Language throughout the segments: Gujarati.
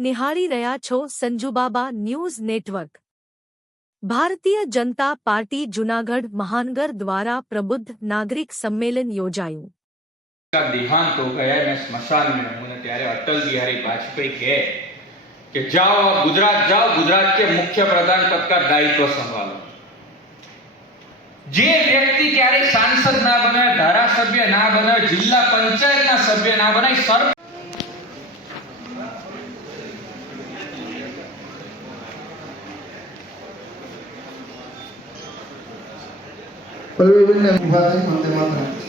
निहारी रया छो संजूबाबा news network. Bharatiya Janata party Junagadh महानगर द्वारा प्रबुद्ध नागरिक सम्मेलन योजायु। देहांत हो गया मैं स्मशान में हूँ त्यारे अटल बिहारी वाजपेयी कहे कि जाओ गुजरात जाओ गुजरात के मुख्य प्रधान पद का दायित्व संभालो। जे व्यक्ति क्यारे सांसद ना बने धारा सभ्य ना बने जिला पंचायत ना सभ्य ना बने सर्व ஒரு வின் வந்தே மாத்திரம்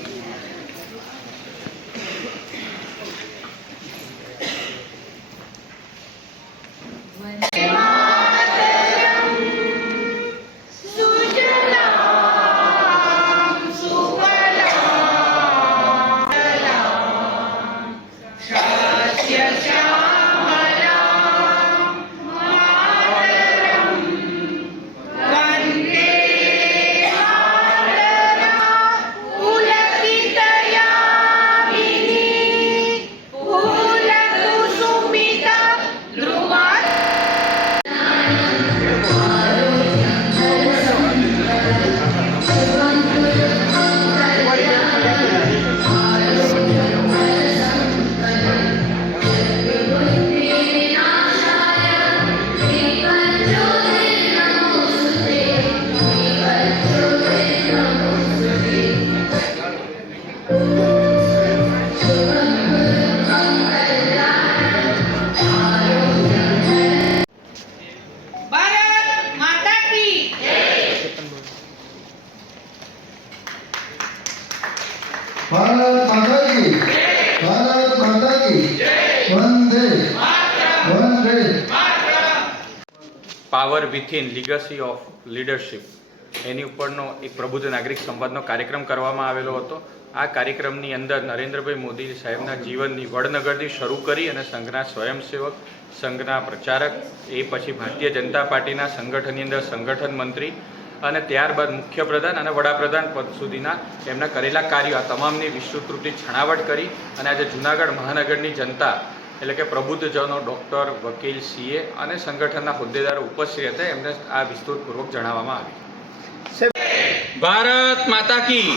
ભારત માતા કી. Power within legacy of leadership એની ઉપરનો એક પ્રબુદ્ધ નાગરિક સંવાદનો કાર્યક્રમ કરવામાં આવેલો હતો. આ કાર્યક્રમની અંદર નરેન્દ્રભાઈ મોદી સાહેબના જીવનની વડનગરથી શરૂ કરી અને સંઘના સ્વયંસેવક, સંઘના પ્રચારક, એ પછી ભારતીય જનતા પાર્ટીના સંગઠનની અંદર સંગઠન મંત્રી અને ત્યારબાદ મુખ્યપ્રધાન અને વડાપ્રધાન પદ સુધીના એમના કરેલા કાર્યો આ તમામની વિશ્વકૃતિ છણાવટ કરી અને આજે જૂનાગઢ મહાનગરની જનતા, એટલે કે પ્રબુદ્ધજનો, ડૉક્ટર, વકીલ, સીએ અને સંગઠનના હોદ્દેદારો ઉપસ્થિત હતા એમને આ વિસ્તૃતપૂર્વક જણાવવામાં આવ્યું. ભારત માતા કી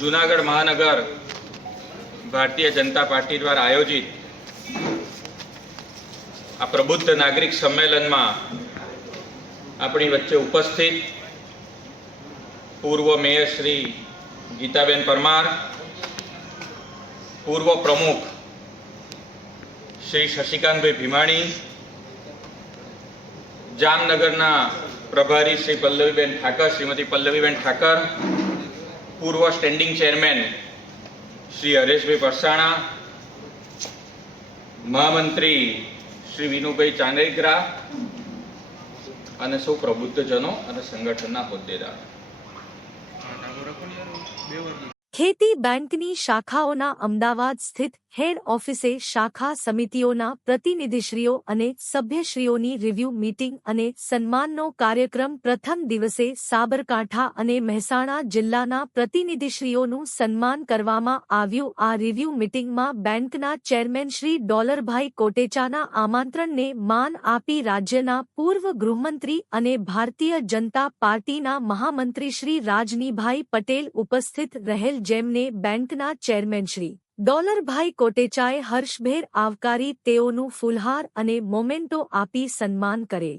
જૂનાગઢ મહાનગર ભારતીય જનતા પાર્ટી દ્વારા આયોજિત આ પ્રબુદ્ધ નાગરિક સંમેલનમાં આપણી વચ્ચે ઉપસ્થિત પૂર્વ મેયર શ્રી ગીતાબેન પરમાર, પૂર્વ પ્રમુખ શ્રી શશિકાંતભાઈ ભીમાણી, જામનગરના પ્રભારી શ્રી પલ્લવીબેન ઠાકર, શ્રીમતી પલ્લવીબેન ઠાકર, પૂર્વ સ્ટેન્ડિંગ ચેરમેન શ્રી હરેશભાઈ પરસાણા, મહામંત્રી શ્રી વિનુભાઈ ચાંદેગ્રા અને સૌ પ્રબુદ્ધજનો અને સંગઠનના હોદ્દેદાર. ખેતી બેંકની શાખાઓના અમદાવાદ સ્થિત હેડ ઓફિસે શાખા સમિતિઓના પ્રતિનિધિશ્રીઓ અને સભ્યશ્રીઓની રિવ્યુ મીટિંગ અને સન્માનનો કાર્યક્રમ પ્રથમ દિવસે સાબરકાંઠા અને મહેસાણા જિલ્લાના પ્રતિનિધિશ્રીઓનું સન્માન કરવામાં આવ્યું. આ રિવ્યુ મીટિંગમાં બેંકના ચેરમેન શ્રી ડોલરભાઈ કોટેચાના આમંત્રણને માન આપી રાજ્યના પૂર્વ ગૃહમંત્રી અને ભારતીય જનતા પાર્ટીના મહામંત્રી શ્રી રાજનીભાઈ પટેલ ઉપસ્થિત રહેલ જેમને બેંકના ચેરમેનશ્રી ડોલરભાઈ કોટેચાએ હર્ષભેર આવકારી તેઓનું ફુલહાર અને મોમેન્ટો આપી સન્માન કરેલ.